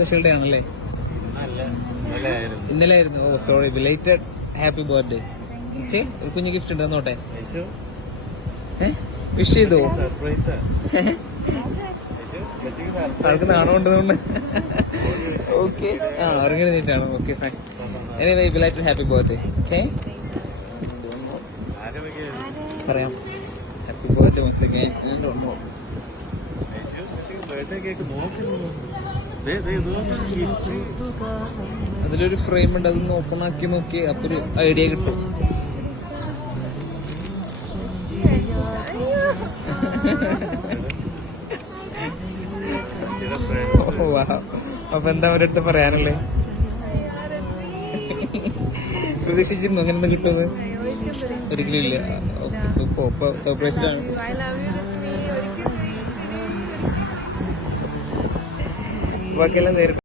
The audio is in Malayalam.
സ്പെഷ്യൽ ഡേ ആണല്ലേ? ഇന്നലെ ആയിരുന്നു. Oh sorry, belated happy birthday. Okay, ഒരു കുഞ്ഞു ഗിഫ്റ്റ് ഉണ്ട്, തന്നോട്ടെ. വിഷ് ചെയ്തോ? ആൾക്ക് നാണം ഉണ്ടെന്നുണ്ട്. ഓക്കെ, ആ ഇറങ്ങി നീട്ടാണ്. Okay fine. Anyway belated happy birthday. Okay, പറയാം ഹാപ്പി ബർത്ത്ഡേ once again. അതിലൊരു ഫ്രെയിം ഉണ്ട്, അതൊന്ന് ഓപ്പൺ ആക്കി നോക്കി, അപ്പൊ ഒരു ഐഡിയ കിട്ടും. അപ്പൊ എന്താ അവരടുത്ത് പറയാനല്ലേ? പ്രതീക്ഷിച്ചിരുന്നു അങ്ങനെ ഒന്നും കിട്ടുന്നത്? ഒരിക്കലും ഇല്ല. ഓക്കെ, സൂപ്പർ സർപ്രൈസ്ഡാണ്. ബാക്കിയെല്ലാം നേരിട്ട്